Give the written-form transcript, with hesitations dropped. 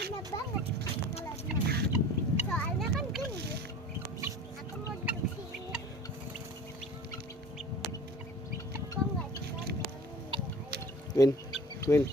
asinnya banget kalau dimakan. Soalnya kan gendut. Aku mau duduk sini. Kok nggak dikandangin ya ayam? Win.